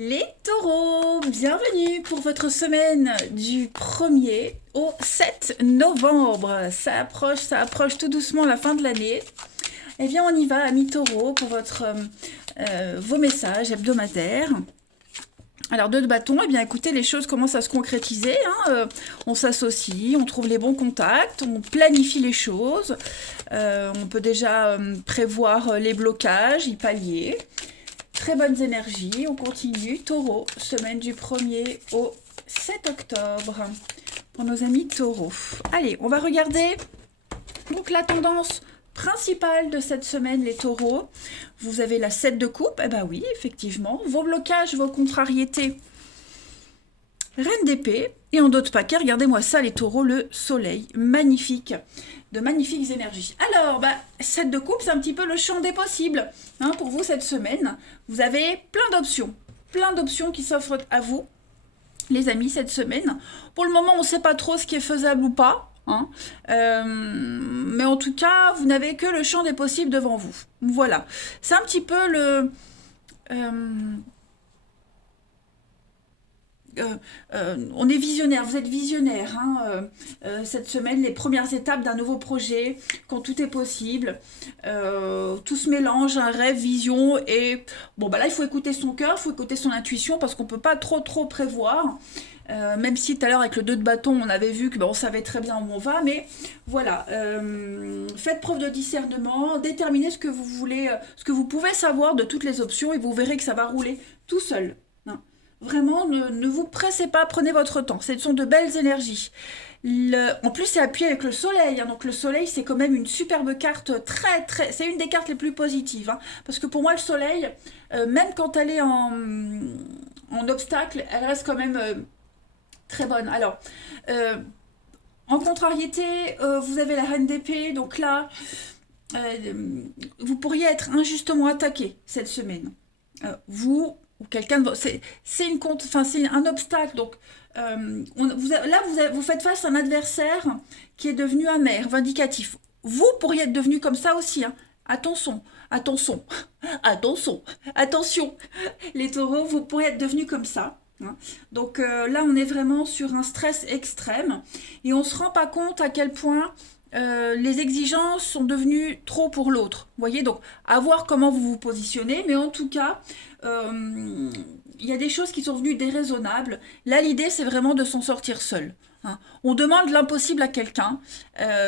Les taureaux, bienvenue pour votre semaine du 1er au 7 novembre. Ça approche tout doucement la fin de l'année. Eh bien, on y va, amis taureaux, pour vos messages hebdomadaires. Alors, deux de bâton, eh bien, écoutez, les choses commencent à se concrétiser. On s'associe, on trouve les bons contacts, on planifie les choses. On peut déjà prévoir les blocages, y pallier. Très bonnes énergies, on continue. Taureau, semaine du 1er au 7 octobre pour nos amis taureaux. Allez, on va regarder donc la tendance principale de cette semaine, les taureaux. Vous avez la 7 de coupe, eh ben oui, effectivement. Vos blocages, vos contrariétés. Reine d'épée. Et en d'autres paquets, regardez-moi ça, les taureaux, le soleil. Magnifique. De magnifiques énergies. Alors, 7 de coupe, c'est un petit peu le champ des possibles. Pour vous, cette semaine, vous avez plein d'options. Plein d'options qui s'offrent à vous, les amis, cette semaine. Pour le moment, on ne sait pas trop ce qui est faisable ou pas. Mais en tout cas, vous n'avez que le champ des possibles devant vous. Voilà. C'est un petit peu le... on est visionnaire, vous êtes visionnaire cette semaine, les premières étapes d'un nouveau projet, quand tout est possible, tout se mélange, un rêve, vision, et bon là il faut écouter son cœur, il faut écouter son intuition, parce qu'on peut pas trop prévoir, même si tout à l'heure avec le 2 de bâton on avait vu que on savait très bien où on va, mais voilà, faites preuve de discernement, déterminez ce que vous voulez, ce que vous pouvez savoir de toutes les options, et vous verrez que ça va rouler tout seul. Vraiment, ne vous pressez pas, prenez votre temps. Ce sont de belles énergies. En plus, c'est appuyé avec le soleil. Donc le soleil, c'est quand même une superbe carte, c'est une des cartes les plus positives. Parce que pour moi, le soleil, même quand elle est en obstacle, elle reste quand même très bonne. Alors, en contrariété, vous avez la reine d'épée. Donc là, vous pourriez être injustement attaqué cette semaine. Vous ou quelqu'un de c'est un obstacle, donc vous faites face à un adversaire qui est devenu amer, vindicatif. Vous pourriez être devenu comme ça aussi. Attention, attention, attention, les taureaux, vous pourriez être devenus comme ça. Donc là, on est vraiment sur un stress extrême, et on se rend pas compte à quel point les exigences sont devenues trop pour l'autre. Vous voyez, donc à voir comment vous vous positionnez, mais en tout cas, il y a des choses qui sont venues déraisonnables. Là, l'idée, c'est vraiment de s'en sortir seul. On demande l'impossible à quelqu'un,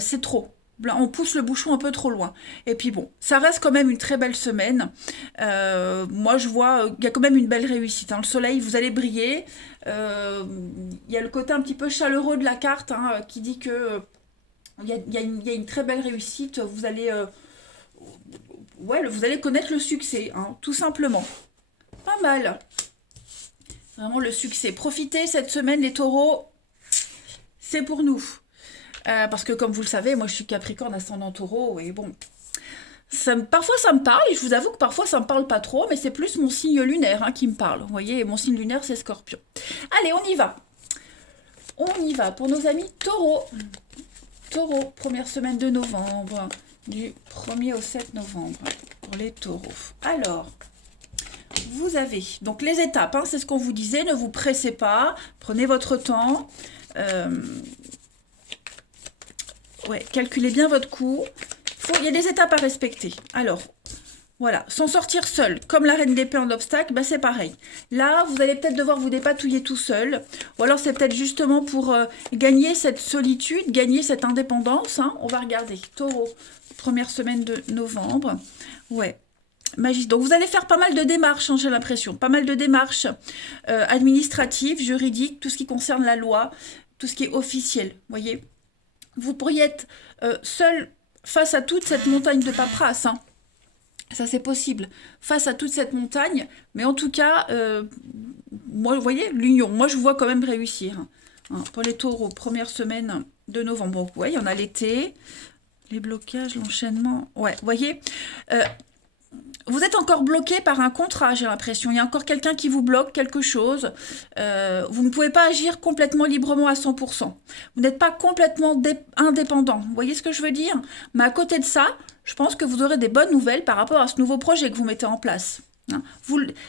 c'est trop. On pousse le bouchon un peu trop loin. Et puis bon, ça reste quand même une très belle semaine. Moi, je vois, il y a quand même une belle réussite. Le soleil, vous allez briller. Il y a le côté un petit peu chaleureux de la carte qui dit que il y a une très belle réussite. Vous allez connaître le succès, tout simplement. Pas mal. Vraiment le succès. Profitez cette semaine, les taureaux. C'est pour nous. Parce que comme vous le savez, moi je suis Capricorne ascendant taureau. Et bon, parfois ça me parle. Et je vous avoue que parfois ça me parle pas trop. Mais c'est plus mon signe lunaire qui me parle. Vous voyez, mon signe lunaire c'est Scorpion. Allez, on y va. On y va pour nos amis taureaux. Taureau, première semaine de novembre. Du 1er au 7 novembre. Pour les taureaux. Alors... vous avez donc les étapes, c'est ce qu'on vous disait, ne vous pressez pas, prenez votre temps, calculez bien votre coup, il y a des étapes à respecter. Alors, voilà, s'en sortir seul, comme la reine d'épée en obstacle, c'est pareil. Là, vous allez peut-être devoir vous dépatouiller tout seul, ou alors c'est peut-être justement pour gagner cette solitude, gagner cette indépendance. On va regarder, taureau, première semaine de novembre, magie. Donc vous allez faire pas mal de démarches, j'ai l'impression. Pas mal de démarches administratives, juridiques, tout ce qui concerne la loi, tout ce qui est officiel. Voyez, vous pourriez être seul face à toute cette montagne de paperasse. Ça, c'est possible. Face à toute cette montagne. Mais en tout cas, moi, vous voyez, l'union. Moi, je vous vois quand même réussir. Pour les taureaux, première semaine de novembre. Donc, il y en a l'été. Les blocages, l'enchaînement. Vous voyez, vous êtes encore bloqué par un contrat, j'ai l'impression. Il y a encore quelqu'un qui vous bloque quelque chose. Vous ne pouvez pas agir complètement librement à 100%. Vous n'êtes pas complètement indépendant. Vous voyez ce que je veux dire? Mais à côté de ça, je pense que vous aurez des bonnes nouvelles par rapport à ce nouveau projet que vous mettez en place. Hein.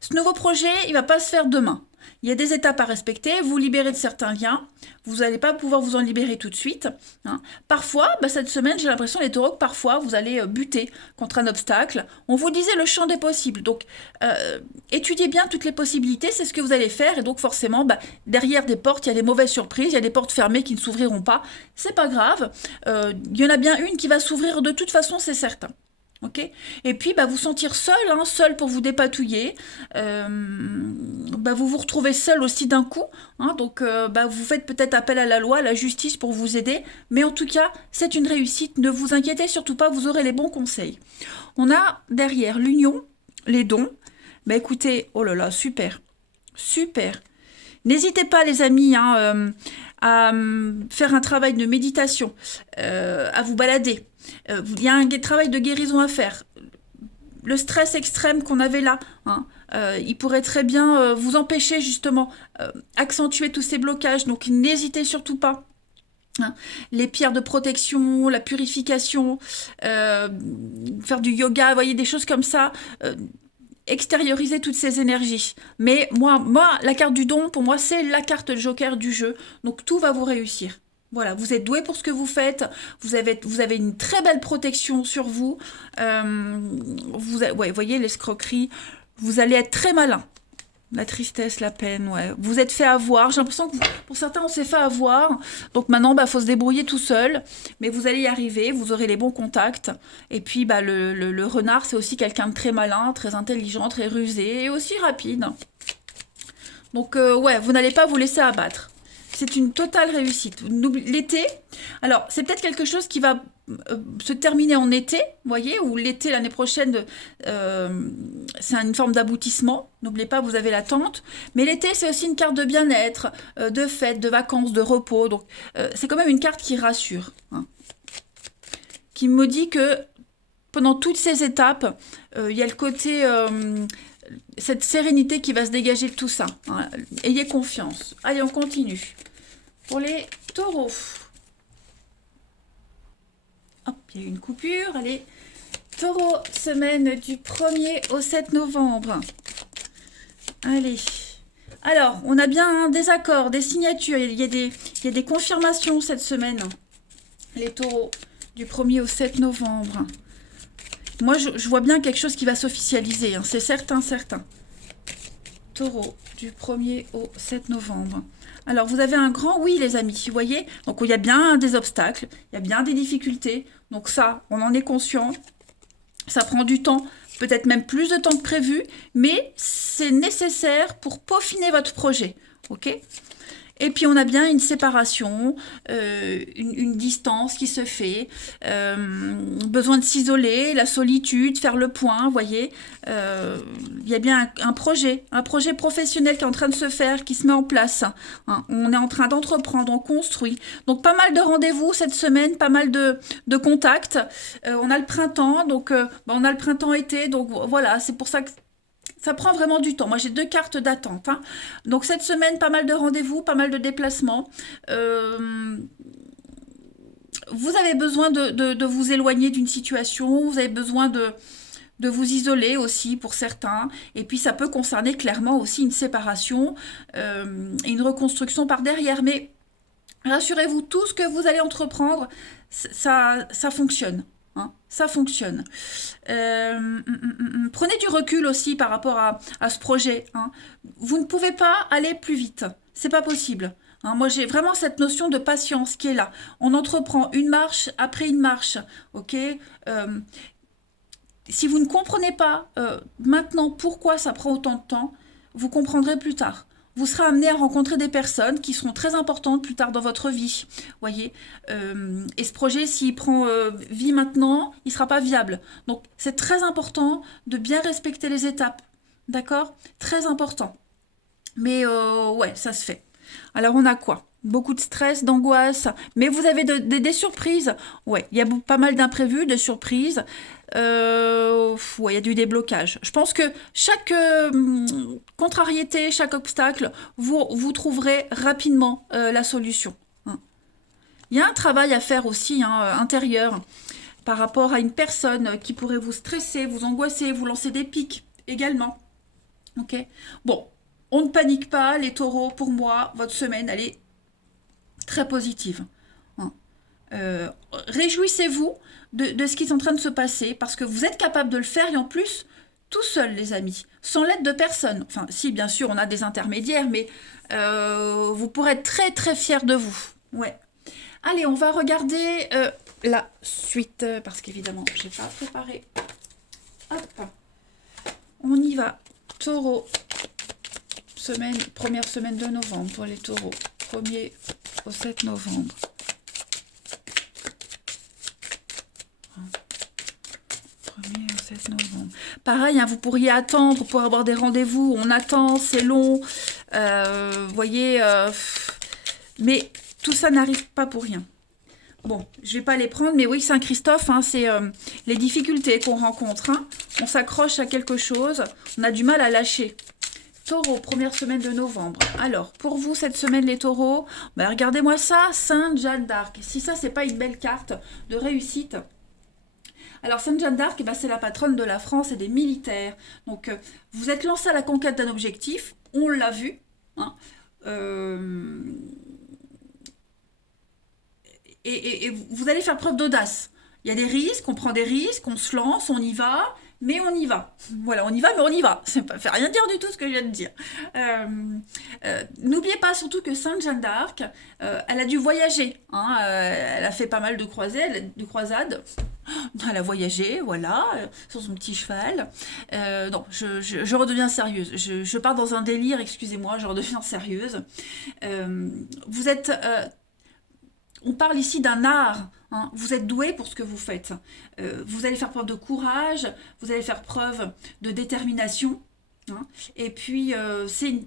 Ce nouveau projet, il ne va pas se faire demain. Il y a des étapes à respecter, vous libérez de certains liens, vous n'allez pas pouvoir vous en libérer tout de suite. Hein. Parfois, cette semaine, j'ai l'impression, les taureaux, que parfois, vous allez buter contre un obstacle. On vous disait le champ des possibles. Donc, étudiez bien toutes les possibilités, c'est ce que vous allez faire. Et donc, forcément, derrière des portes, il y a des mauvaises surprises, il y a des portes fermées qui ne s'ouvriront pas. C'est pas grave. Il y en a bien une qui va s'ouvrir de toute façon, c'est certain. Ok. Et puis, vous sentir seul, hein, seul pour vous dépatouiller. Vous vous retrouvez seul aussi d'un coup. Hein, donc, vous faites peut-être appel à la loi, à la justice pour vous aider. Mais en tout cas, c'est une réussite. Ne vous inquiétez surtout pas, vous aurez les bons conseils. On a derrière l'union, les dons. Écoutez, oh là là, super. Super. N'hésitez pas, les amis, hein, à faire un travail de méditation, à vous balader. Il y a un travail de guérison à faire. Le stress extrême qu'on avait là, hein, il pourrait très bien vous empêcher justement accentuer tous ces blocages. Donc n'hésitez surtout pas. Hein. Les pierres de protection, la purification, faire du yoga, vous voyez, des choses comme ça. Extérioriser toutes ces énergies. Mais moi, la carte du don, pour moi, c'est la carte joker du jeu. Donc tout va vous réussir. Voilà, vous êtes doué pour ce que vous faites, vous avez une très belle protection sur vous. Ouais, voyez l'escroquerie, vous allez être très malin. La tristesse, la peine, ouais. Vous êtes fait avoir. J'ai l'impression que pour certains, on s'est fait avoir. Donc maintenant, faut se débrouiller tout seul. Mais vous allez y arriver. Vous aurez les bons contacts. Et puis, le renard, c'est aussi quelqu'un de très malin, très intelligent, très rusé et aussi rapide. Donc, ouais, vous n'allez pas vous laisser abattre. C'est une totale réussite. L'été, alors c'est peut-être quelque chose qui va se terminer en été, vous voyez, ou l'été l'année prochaine, c'est une forme d'aboutissement. N'oubliez pas, vous avez l'attente. Mais l'été, c'est aussi une carte de bien-être, de fête, de vacances, de repos. Donc c'est quand même une carte qui rassure, hein, qui me dit que pendant toutes ces étapes, il y a le côté cette sérénité qui va se dégager de tout ça. Hein. Ayez confiance. Allez, on continue. Pour les taureaux. Hop, il y a eu une coupure. Allez, taureau, semaine du 1er au 7 novembre. Allez. Alors, on a bien des accords, des signatures. Il y a des confirmations cette semaine. Les taureaux, du 1er au 7 novembre. Moi, je vois bien quelque chose qui va s'officialiser. Hein. C'est certain, certain. Taureau, du 1er au 7 novembre. Alors, vous avez un grand oui, les amis, vous voyez. Donc, il y a bien des obstacles, il y a bien des difficultés. Donc ça, on en est conscient. Ça prend du temps, peut-être même plus de temps que prévu, mais c'est nécessaire pour peaufiner votre projet, ok ? Et puis on a bien une séparation, une distance qui se fait, besoin de s'isoler, la solitude, faire le point, vous voyez. Il y a bien un projet professionnel qui est en train de se faire, qui se met en place. Hein. On est en train d'entreprendre, on construit. Donc pas mal de rendez-vous cette semaine, pas mal de contacts. On a le printemps, donc on a le printemps-été, donc voilà, c'est pour ça que ça prend vraiment du temps. Moi, j'ai 2 cartes d'attente. Hein. Donc, cette semaine, pas mal de rendez-vous, pas mal de déplacements. Vous avez besoin de vous éloigner d'une situation. Vous avez besoin de vous isoler aussi pour certains. Et puis, ça peut concerner clairement aussi une séparation et une reconstruction par derrière. Mais rassurez-vous, tout ce que vous allez entreprendre, ça fonctionne. Hein, ça fonctionne. Prenez du recul aussi par rapport à ce projet. Hein. Vous ne pouvez pas aller plus vite. C'est pas possible. Hein, moi, j'ai vraiment cette notion de patience qui est là. On entreprend une marche après une marche. Ok. Si vous ne comprenez pas maintenant pourquoi ça prend autant de temps, vous comprendrez plus tard. Vous serez amené à rencontrer des personnes qui seront très importantes plus tard dans votre vie. Voyez, et ce projet, s'il prend vie maintenant, il ne sera pas viable. Donc, c'est très important de bien respecter les étapes. D'accord ? Très important. Mais ouais, ça se fait. Alors, on a quoi ? Beaucoup de stress, d'angoisse, mais vous avez des surprises. Ouais, il y a pas mal d'imprévus, de surprises. Ouais, il y a du déblocage. Je pense que chaque contrariété, chaque obstacle, vous trouverez rapidement la solution. Hein. Il y a un travail à faire aussi intérieur par rapport à une personne qui pourrait vous stresser, vous angoisser, vous lancer des pics. également. Ok. Bon, on ne panique pas, les taureaux. Pour moi, votre semaine, elle est très positive. Hein. Réjouissez-vous de ce qui est en train de se passer parce que vous êtes capable de le faire et en plus, tout seul, les amis, sans l'aide de personne. Enfin, si, bien sûr, on a des intermédiaires, mais vous pourrez être très, très fiers de vous. Ouais. Allez, on va regarder la suite parce qu'évidemment, je n'ai pas préparé. Hop. On y va. Taureau. Première semaine de novembre pour les taureaux. 1er au 7 novembre. 1er au 7 novembre. Pareil, hein, vous pourriez attendre pour avoir des rendez-vous. On attend, c'est long. Vous voyez, mais tout ça n'arrive pas pour rien. Bon, je ne vais pas les prendre, mais oui, Saint-Christophe, hein, c'est les difficultés qu'on rencontre. Hein. On s'accroche à quelque chose, on a du mal à lâcher. Taureau, première semaine de novembre. Alors, pour vous, cette semaine, les taureaux, bah, regardez-moi ça, Sainte Jeanne d'Arc. Si ça, c'est pas une belle carte de réussite. Alors, Sainte Jeanne d'Arc, bah, c'est la patronne de la France et des militaires. Donc, vous êtes lancé à la conquête d'un objectif, on l'a vu. Hein. Et vous allez faire preuve d'audace. Il y a des risques, on prend des risques, on se lance, on y va, mais on y va. Voilà, on y va, mais on y va. Ça ne fait rien dire du tout ce que je viens de dire. N'oubliez pas surtout que Sainte Jeanne d'Arc, elle a dû voyager. Hein, elle a fait pas mal de croisades. Elle a voyagé, voilà, sur son petit cheval. Non, je redeviens sérieuse. Je pars dans un délire, excusez-moi, je redeviens sérieuse. Vous êtes... on parle ici d'un art. Hein. Vous êtes doué pour ce que vous faites. Vous allez faire preuve de courage, vous allez faire preuve de détermination. Hein. Et puis, c'est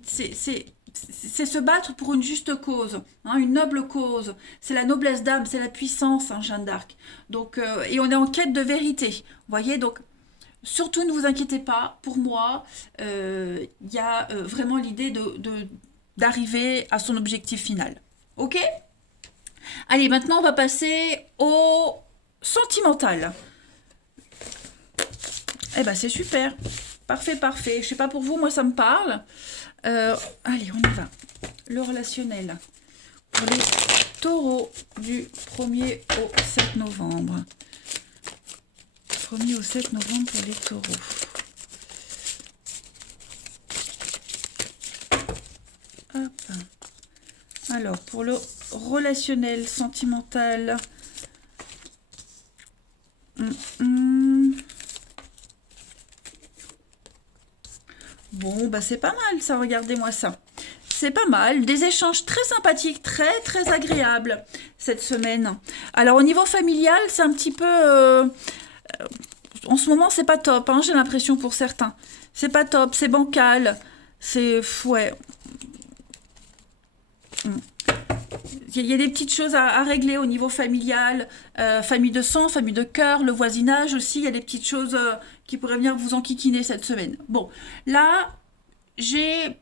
se battre pour une juste cause, hein, une noble cause. C'est la noblesse d'âme, c'est la puissance, hein, Jeanne d'Arc. Donc, et on est en quête de vérité. Vous voyez, donc, surtout ne vous inquiétez pas. Pour moi, il y a vraiment l'idée d'arriver à son objectif final. Ok ? Allez, maintenant, on va passer au sentimental. Eh ben, c'est super. Parfait, parfait. Je sais pas pour vous, moi, ça me parle. Allez, on y va. Le relationnel. Pour les taureaux du 1er au 7 novembre. 1er au 7 novembre pour les taureaux. Hop. Alors, pour le relationnel, sentimental. Bon, bah c'est pas mal ça, regardez-moi ça. C'est pas mal, des échanges très sympathiques, très très agréables cette semaine. Alors au niveau familial, c'est un petit peu... en ce moment, c'est pas top, hein, j'ai l'impression pour certains. C'est pas top, c'est bancal, c'est... ouais. Il y a des petites choses à régler au niveau familial, famille de sang, famille de cœur, le voisinage aussi, il y a des petites choses qui pourraient venir vous enquiquiner cette semaine. Bon, là, j'ai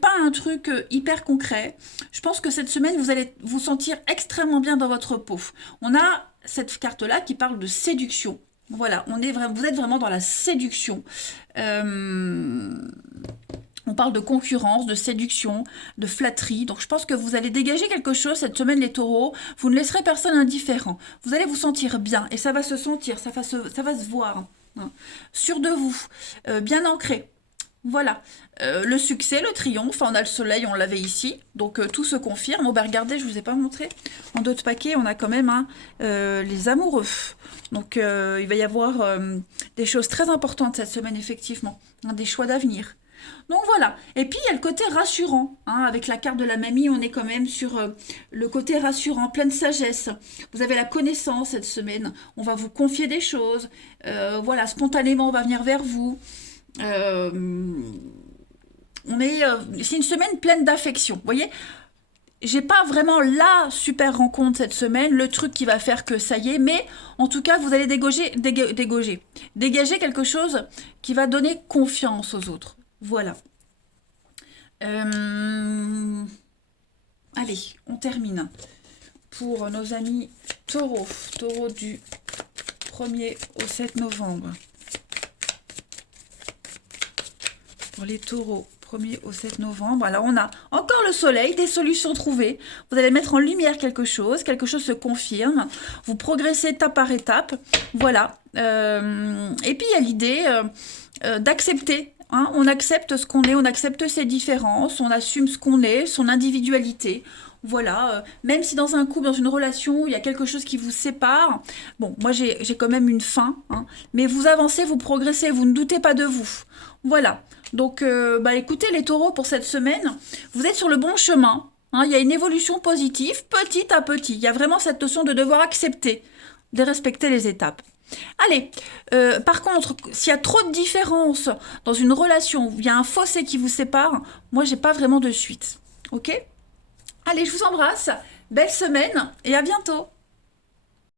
pas un truc hyper concret. Je pense que cette semaine, vous allez vous sentir extrêmement bien dans votre peau. On a cette carte-là qui parle de séduction. Voilà, vous êtes vraiment dans la séduction. On parle de concurrence, de séduction, de flatterie. Donc, je pense que vous allez dégager quelque chose cette semaine, les taureaux. Vous ne laisserez personne indifférent. Vous allez vous sentir bien. Et ça va se sentir, ça va se voir. Hein. Sûr de vous. Bien ancré. Voilà. Le succès, le triomphe. On a le soleil, on l'avait ici. Donc, tout se confirme. Bon, ben, regardez, je ne vous ai pas montré. En d'autres paquets, on a quand même hein, les amoureux. Donc, il va y avoir des choses très importantes cette semaine, effectivement. Hein, des choix d'avenir. Donc voilà, et puis il y a le côté rassurant, hein. Avec la carte de la mamie, on est quand même sur le côté rassurant, pleine sagesse. Vous avez la connaissance cette semaine, on va vous confier des choses, voilà, spontanément on va venir vers vous. C'est une semaine pleine d'affection, vous voyez. J'ai pas vraiment la super rencontre cette semaine, le truc qui va faire que ça y est, mais en tout cas, vous allez dégager quelque chose qui va donner confiance aux autres. Voilà. Allez, on termine. Pour nos amis taureaux du 1er au 7 novembre. pour les taureaux, 1er au 7 novembre. Alors, on a encore le soleil, des solutions trouvées. Vous allez mettre en lumière quelque chose se confirme. Vous progressez étape par étape. Voilà. Et puis, il y a l'idée d'accepter. Hein, on accepte ce qu'on est, on accepte ses différences, on assume ce qu'on est, son individualité. Voilà, même si dans un couple, dans une relation, il y a quelque chose qui vous sépare, bon, moi j'ai quand même une fin, hein, mais vous avancez, vous progressez, vous ne doutez pas de vous. Voilà, donc écoutez les taureaux pour cette semaine, vous êtes sur le bon chemin, hein, il y a une évolution positive, petit à petit, il y a vraiment cette notion de devoir accepter, de respecter les étapes. Allez, par contre, s'il y a trop de différences dans une relation, il y a un fossé qui vous sépare, moi j'ai pas vraiment de suite, ok ? Allez, je vous embrasse, belle semaine et à bientôt.